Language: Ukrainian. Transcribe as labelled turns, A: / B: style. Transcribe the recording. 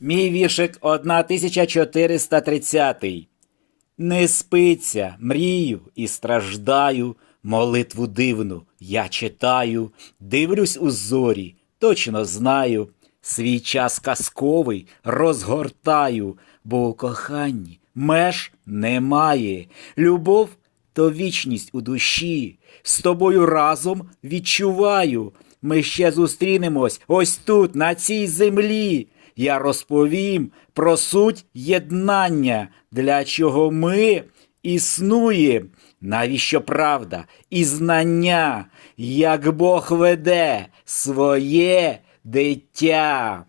A: Мій віршик 1430. Не спиться, мрію і страждаю, молитву дивну я читаю, дивлюсь у зорі, точно знаю, свій час казковий розгортаю, бо у коханні меж немає. Любов то вічність у душі. З тобою разом відчуваю. Ми ще зустрінемось ось тут, на цій землі. Я розповім про суть єднання, для чого ми існуємо. Навіщо правда і знання, як Бог веде своє дитя.